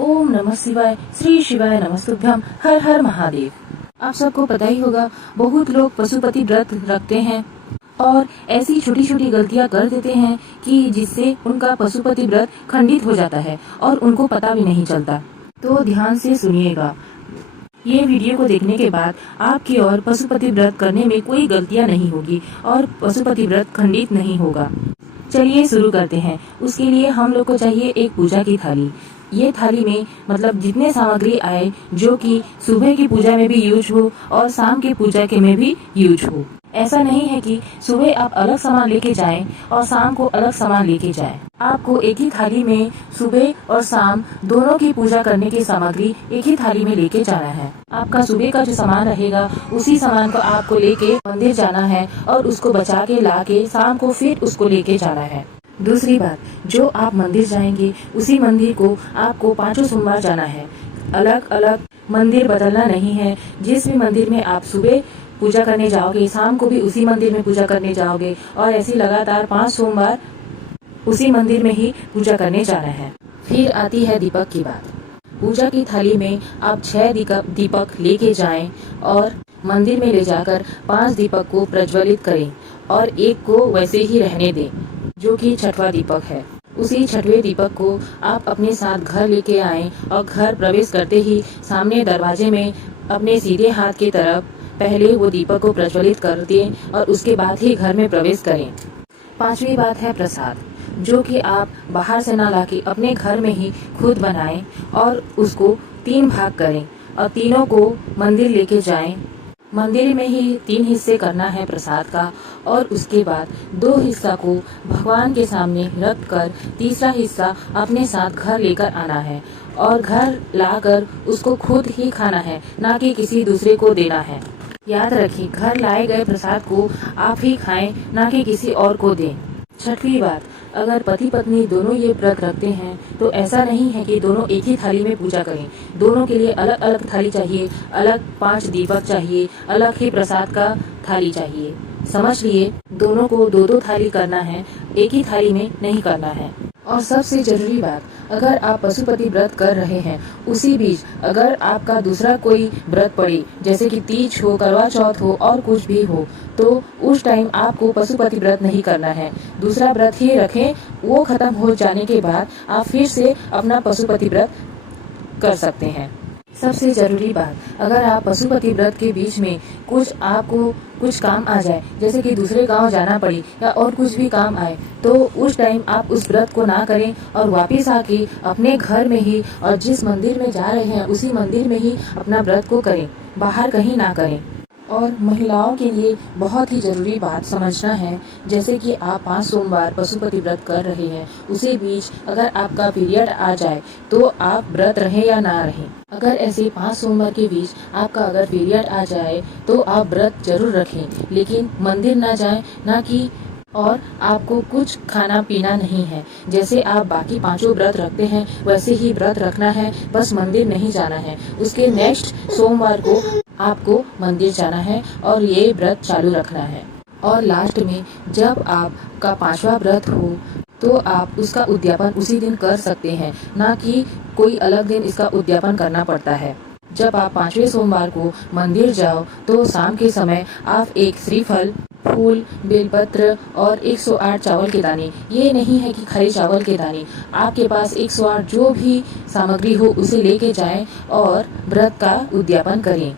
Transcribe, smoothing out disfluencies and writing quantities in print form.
ओम नमः शिवाय, श्री शिवाय नमस्तुभ्यम, हर हर महादेव। आप सबको पता ही होगा, बहुत लोग पशुपति व्रत रखते हैं और ऐसी छोटी छोटी गलतियां कर देते हैं कि जिससे उनका पशुपति व्रत खंडित हो जाता है और उनको पता भी नहीं चलता। तो ध्यान से सुनिएगा, ये वीडियो को देखने के बाद आपकी और पशुपति व्रत करने में कोई गलतियां नहीं होगी और पशुपति व्रत खंडित नहीं होगा। चलिए शुरू करते हैं। उसके लिए हम लोग को चाहिए एक पूजा की थाली। ये थाली में मतलब जितने सामग्री आए जो कि सुबह की पूजा में भी यूज हो और शाम की पूजा के में भी यूज हो। ऐसा नहीं है कि सुबह आप अलग सामान लेके जाएं और शाम को अलग सामान लेके जाएं। आपको एक ही थाली में सुबह और शाम दोनों की पूजा करने की सामग्री एक ही थाली में लेके जाना है। आपका सुबह का जो सामान रहेगा उसी सामान को आपको लेके मंदिर जाना है और उसको बचा के ला के शाम को फिर उसको लेके जाना है। दूसरी बात, जो आप मंदिर जाएंगे उसी मंदिर को आपको 5 सोमवार जाना है। अलग अलग मंदिर बदलना नहीं है। जिस भी मंदिर में आप सुबह पूजा करने जाओगे शाम को भी उसी मंदिर में पूजा करने जाओगे और ऐसी लगातार 5 सोमवार उसी मंदिर में ही पूजा करने जाना है। फिर आती है दीपक की बात। पूजा की थाली में आप 6 दीपक लेके जाएं और मंदिर में ले जाकर 5 दीपक को प्रज्वलित करें और एक को वैसे ही रहने दें जो कि 6वां दीपक है। उसी 6वें दीपक को आप अपने साथ घर लेके आएं और घर प्रवेश करते ही सामने दरवाजे में अपने सीधे हाथ की तरफ पहले वो दीपक को प्रज्वलित कर दें और उसके बाद ही घर में प्रवेश करें। 5वीं बात है प्रसाद, जो कि आप बाहर से ना लाके अपने घर में ही खुद बनाएं और उसको 3 भाग करें और तीनों को मंदिर लेके जाएं। मंदिर में ही 3 हिस्से करना है प्रसाद का और उसके बाद 2 हिस्सा को भगवान के सामने रख कर तीसरा हिस्सा अपने साथ घर लेकर आना है और घर लाकर उसको खुद ही खाना है, ना कि किसी दूसरे को देना है। याद रखिए, घर लाए गए प्रसाद को आप ही खाएं, ना कि किसी और को दें। 6वीं बात, अगर पति पत्नी दोनों ये व्रत रखते हैं तो ऐसा नहीं है कि दोनों एक ही थाली में पूजा करें। दोनों के लिए अलग अलग थाली चाहिए, अलग 5 दीपक चाहिए, अलग ही प्रसाद का थाली चाहिए। समझ लिए, दोनों को 2-2 थाली करना है, एक ही थाली में नहीं करना है। और सबसे जरूरी बात, अगर आप पशुपति व्रत कर रहे हैं उसी बीच अगर आपका दूसरा कोई व्रत पड़े, जैसे कि तीज हो, करवा चौथ हो और कुछ भी हो, तो उस टाइम आपको पशुपति व्रत नहीं करना है। दूसरा व्रत ही रखें, वो खत्म हो जाने के बाद आप फिर से अपना पशुपति व्रत कर सकते हैं। सबसे जरूरी बात, अगर आप पशुपति व्रत के बीच में आपको कुछ काम आ जाए, जैसे कि दूसरे गांव जाना पड़े या और कुछ भी काम आए, तो उस टाइम आप उस व्रत को ना करें और वापस आके अपने घर में ही और जिस मंदिर में जा रहे हैं उसी मंदिर में ही अपना व्रत को करें, बाहर कहीं ना करें। और महिलाओं के लिए बहुत ही जरूरी बात समझना है, जैसे कि आप 5 सोमवार पशुपति व्रत कर रहे हैं, उसी बीच अगर आपका पीरियड आ जाए तो आप व्रत रहें या ना रहें। अगर ऐसे 5 सोमवार के बीच आपका अगर पीरियड आ जाए तो आप व्रत जरूर रखें, लेकिन मंदिर ना जाएं, ना कि और आपको कुछ खाना पीना नहीं है। जैसे आप बाकी 5 व्रत रखते हैं वैसे ही व्रत रखना है, बस मंदिर नहीं जाना है। उसके नेक्स्ट सोमवार को आपको मंदिर जाना है और ये व्रत चालू रखना है। और लास्ट में जब आपका 5वां व्रत हो तो आप उसका उद्यापन उसी दिन कर सकते हैं, ना कि कोई अलग दिन इसका उद्यापन करना पड़ता है। जब आप 5वें सोमवार को मंदिर जाओ तो शाम के समय आप एक श्रीफल, फूल, बेलपत्र और 108 चावल के दाने, ये नहीं है कि खाली चावल के दाने, आपके पास 108 जो भी सामग्री हो उसे लेके जाएं और व्रत का उद्यापन करें।